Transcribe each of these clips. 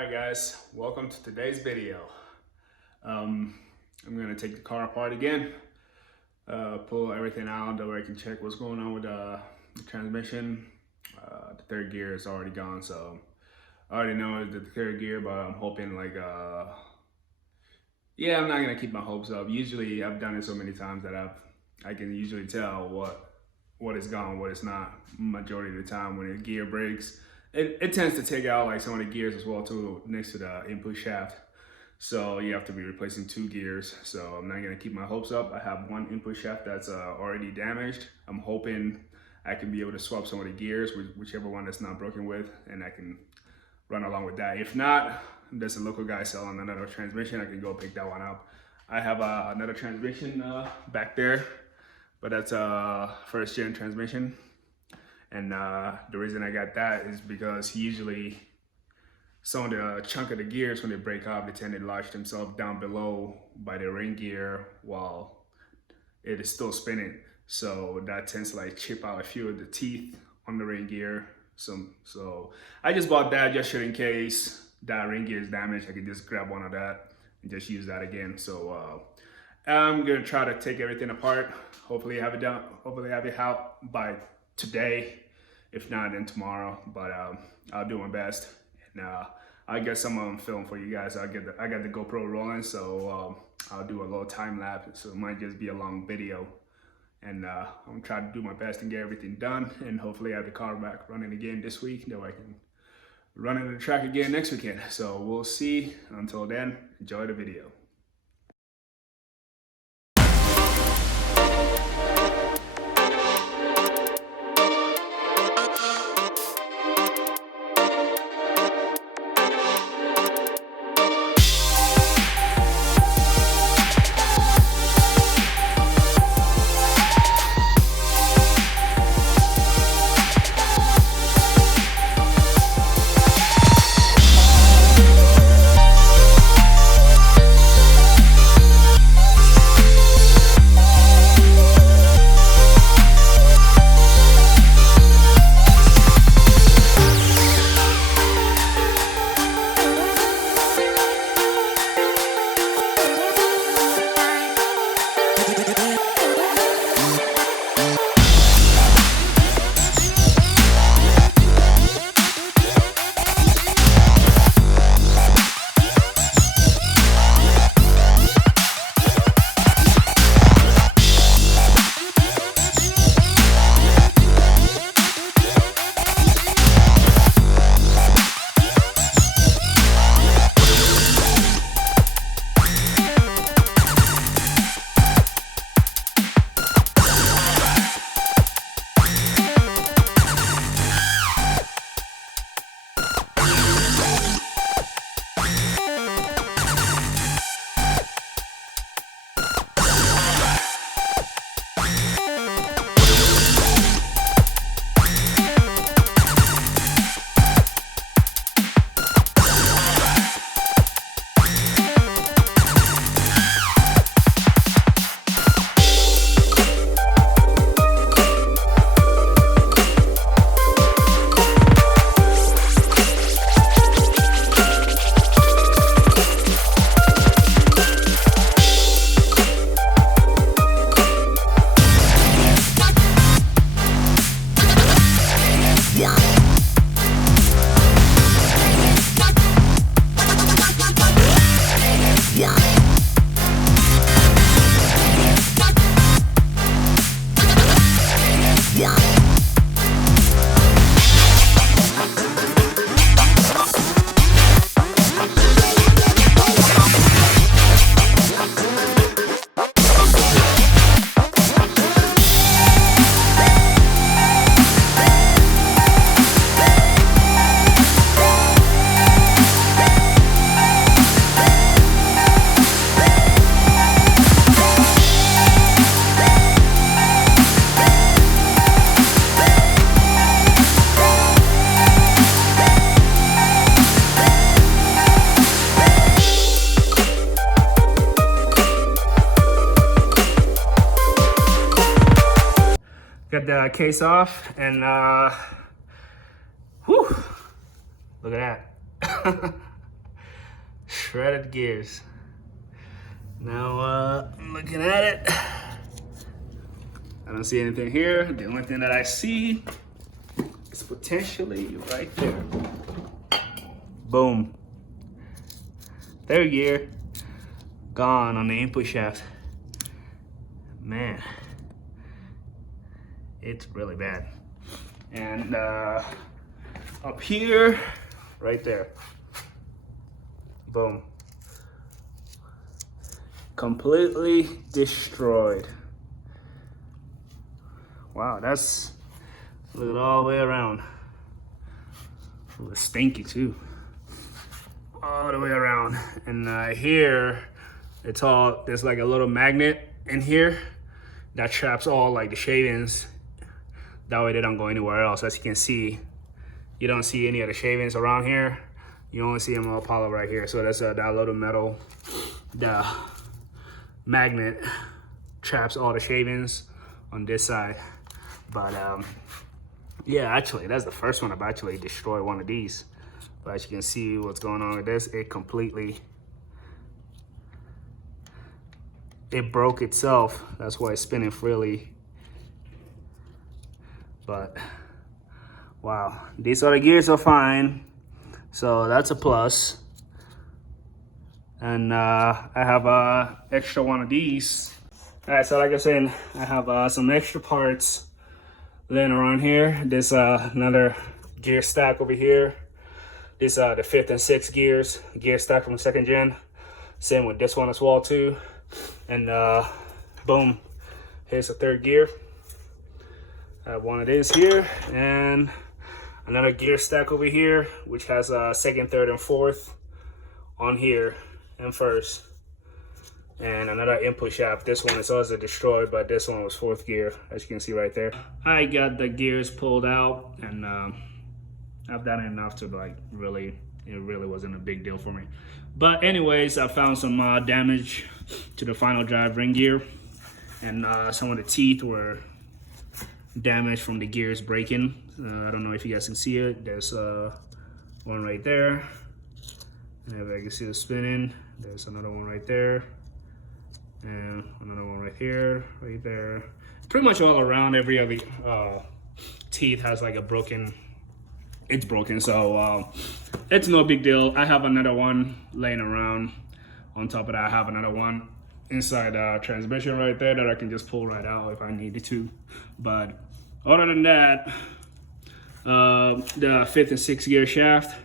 Alright guys, welcome to today's video. I'm going to take the car apart again, pull everything out that way I can check what's going on with the transmission. The third gear is already gone, so I already know it's the third gear, but I'm hoping yeah, I'm not going to keep my hopes up. Usually I've done it so many times that I can usually tell what is gone, what is not. Majority of the time when a gear breaks, it tends to take out like some of the gears as well too, next to the input shaft. So you have to be replacing 2 gears. So I'm not gonna keep my hopes up. I have 1 input shaft that's already damaged. I'm hoping I can be able to swap some of the gears, whichever one that's not broken with, and I can run along with that. If not, there's a local guy selling another transmission. I can go pick that one up. I have another transmission back there, but that's a first gen transmission. And the reason I got that is because usually some of the chunk of the gears, when they break off, they tend to lodge themselves down below by the ring gear while it is still spinning. So that tends to like chip out a few of the teeth on the ring gear. So I just bought that just in case that ring gear is damaged. I can just grab one of that and just use that again. So I'm gonna try to take everything apart. Hopefully have it done. Hopefully have it out by today. If not, then tomorrow. But I'll do my best. And I get some film for you guys. I got the GoPro rolling, so I'll do a little time lapse. So it might just be a long video. And I'm gonna try to do my best and get everything done. And hopefully have the car back running again this week. That way I can run into the track again next weekend. So we'll see. Until then, enjoy the video. Got the case off, and whew, look at that. Shredded gears. Now I'm looking at it. I don't see anything here. The only thing that I see is potentially right there. Boom. Third gear gone on the input shaft. Man, it's really bad. And up here, right there. Boom. Completely destroyed. Wow, that's, look at all the way around. Ooh, it's stinky too. All the way around. And here, it's all, there's like a little magnet in here that traps all like the shavings. That way they don't go anywhere else. As you can see, you don't see any of the shavings around here. You only see them all piled up right here. So that's that little metal, the magnet traps all the shavings on this side. But yeah, actually, that's the first one I've actually destroyed one of these. But as you can see what's going on with this, it broke itself. That's why it's spinning freely. But wow, these other gears are fine. So that's a plus. And I have a extra one of these. All right, so like I said, I have some extra parts laying around here. There's another gear stack over here. These are the 5th and 6th gear stack from 2nd gen. Same with this one as well too. And boom, here's the 3rd gear. I have one of these here, and another gear stack over here, which has 2nd, 3rd, and 4th on here and 1st. And another input shaft. This one is also destroyed, but this one was 4th gear, as you can see right there. I got the gears pulled out, and I've done enough to like really, it really wasn't a big deal for me. But anyways, I found some damage to the final drive ring gear, and some of the teeth were damaged from the gears breaking. I don't know if you guys can see it. There's one right there, and if I can see it spinning, there's another one right there, and another one right here, right there. Pretty much all around, every other teeth has like a broken, it's broken. So it's no big deal. I have another one laying around. On top of that, I have another one inside the transmission right there that I can just pull right out if I needed to. But other than that, the 5th and 6th gear shaft,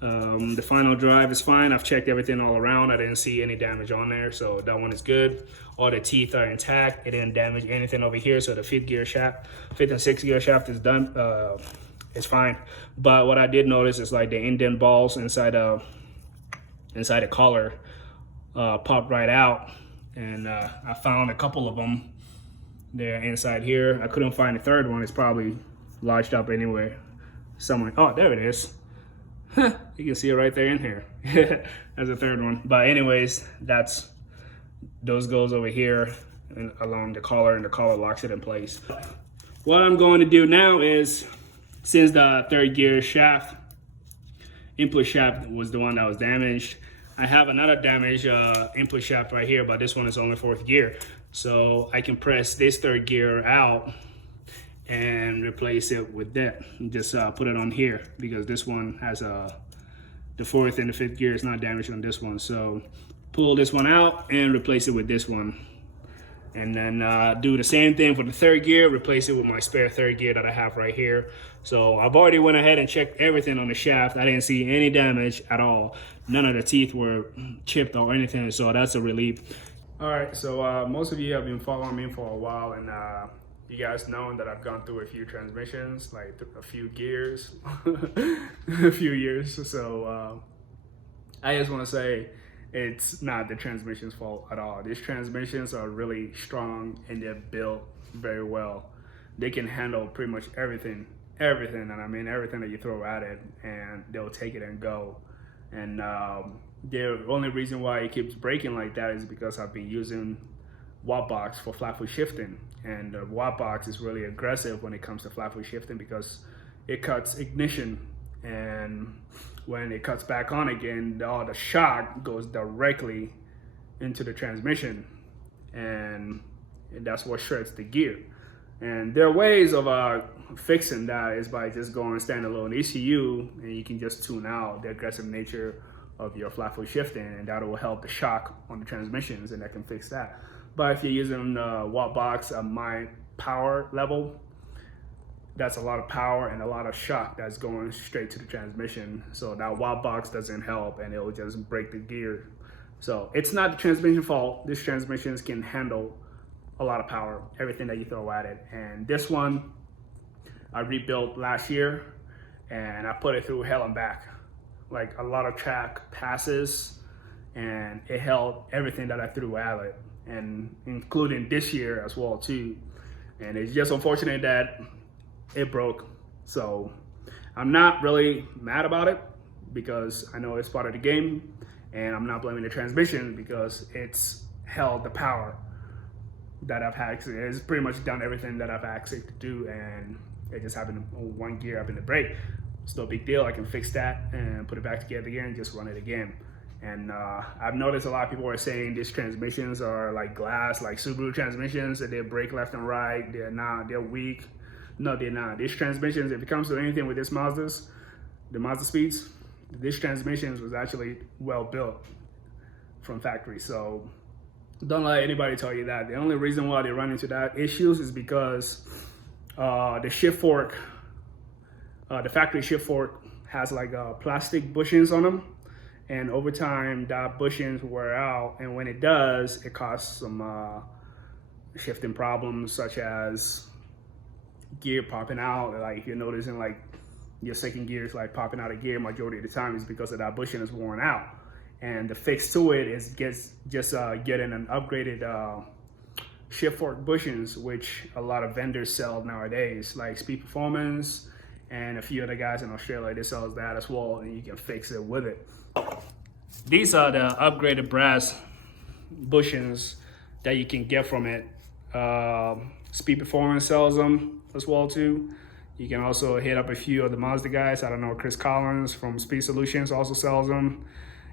the final drive is fine. I've checked everything all around. I didn't see any damage on there, so that one is good. All the teeth are intact. It didn't damage anything over here. So the 5th gear shaft, 5th and 6th gear shaft is done. It's fine. But what I did notice is like the indent balls inside the collar popped right out, and I found a couple of them there inside here. I couldn't find the 3rd one. It's probably lodged up anywhere somewhere. Oh, there it is. You can see it right there in here. That's the 3rd one. But anyways, those goes over here and along the collar, and the collar locks it in place. What I'm going to do now is, since the 3rd gear shaft, input shaft was the one that was damaged, I have another damaged input shaft right here, but this one is only 4th gear. So I can press this 3rd gear out and replace it with that. Just put it on here, because this one has the 4th and the 5th gear is not damaged on this one. So pull this one out and replace it with this one. And then do the same thing for the 3rd gear, replace it with my spare 3rd gear that I have right here. So I've already went ahead and checked everything on the shaft. I didn't see any damage at all. None of the teeth were chipped or anything, so that's a relief. All right, so most of you have been following me for a while, and you guys know that I've gone through a few transmissions, like a few gears, a few years. So I just want to say, it's not the transmission's fault at all. These transmissions are really strong, and they're built very well. They can handle pretty much everything, and I mean everything that you throw at it, and they'll take it and go. And the only reason why it keeps breaking like that is because I've been using watt box for flat foot shifting, and the watt box is really aggressive when it comes to flat foot shifting because it cuts ignition. And when it cuts back on again, all the shock goes directly into the transmission, and that's what shreds the gear. And there are ways of fixing that is by just going standalone ECU, and you can just tune out the aggressive nature of your flat foot shifting, and that will help the shock on the transmissions, and that can fix that. But if you're using watt box at my power level, that's a lot of power and a lot of shock that's going straight to the transmission. So that watt box doesn't help, and it will just break the gear. So it's not the transmission fault. These transmissions can handle a lot of power, everything that you throw at it. And this one I rebuilt last year, and I put it through hell and back, like a lot of track passes, and it held everything that I threw at it, and including this year as well too. And it's just unfortunate that it broke. So I'm not really mad about it, because I know it's part of the game, and I'm not blaming the transmission because it's held the power that I've had. It's pretty much done everything that I've asked it to do, and it just happened one gear up in the brake. It's no big deal. I can fix that and put it back together again and just run it again. And I've noticed a lot of people are saying these transmissions are like glass, like Subaru transmissions, that they break left and right. They're not, they're weak. No, they're not. These transmissions, if it comes to anything with this Mazdas, the Mazdaspeeds, this transmissions was actually well built from factory. So don't let anybody tell you that. The only reason why they run into that issues is because the shift fork, the factory shift fork has like plastic bushings on them, and over time that bushings wear out, and when it does, it causes some shifting problems, such as gear popping out. Like if you're noticing like your second gear is like popping out of gear, majority of the time is because of that bushing is worn out. And the fix to it is getting an upgraded shift fork bushings, which a lot of vendors sell nowadays, like Speed Performance, and a few other guys in Australia, they sell that as well, and you can fix it with it. These are the upgraded brass bushings that you can get from it. Speed Performance sells them as well too. You can also hit up a few of the Mazda guys. I don't know, Chris Collins from Speed Solutions also sells them.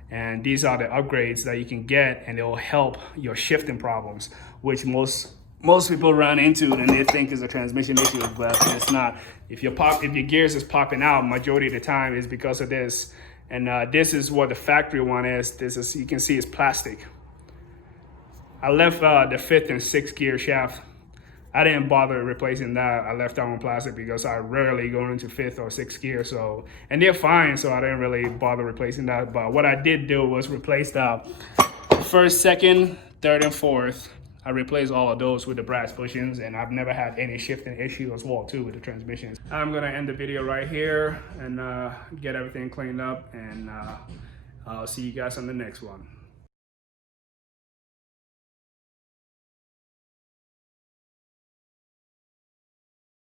And these are the upgrades that you can get, and it will help your shifting problems, which most people run into and they think is a transmission issue, but it's not. If your gears is popping out, majority of the time is because of this. And this is what the factory one is. This is, you can see, it's plastic. I left the fifth and sixth gear shaft. I didn't bother replacing that. I left that one plastic because I rarely go into fifth or sixth gear. So, and they're fine, so I didn't really bother replacing that. But what I did do was replace the first, second, third, and fourth. I replaced all of those with the brass bushings, and I've never had any shifting issue as well too with the transmissions. I'm gonna end the video right here and get everything cleaned up, and I'll see you guys on the next one.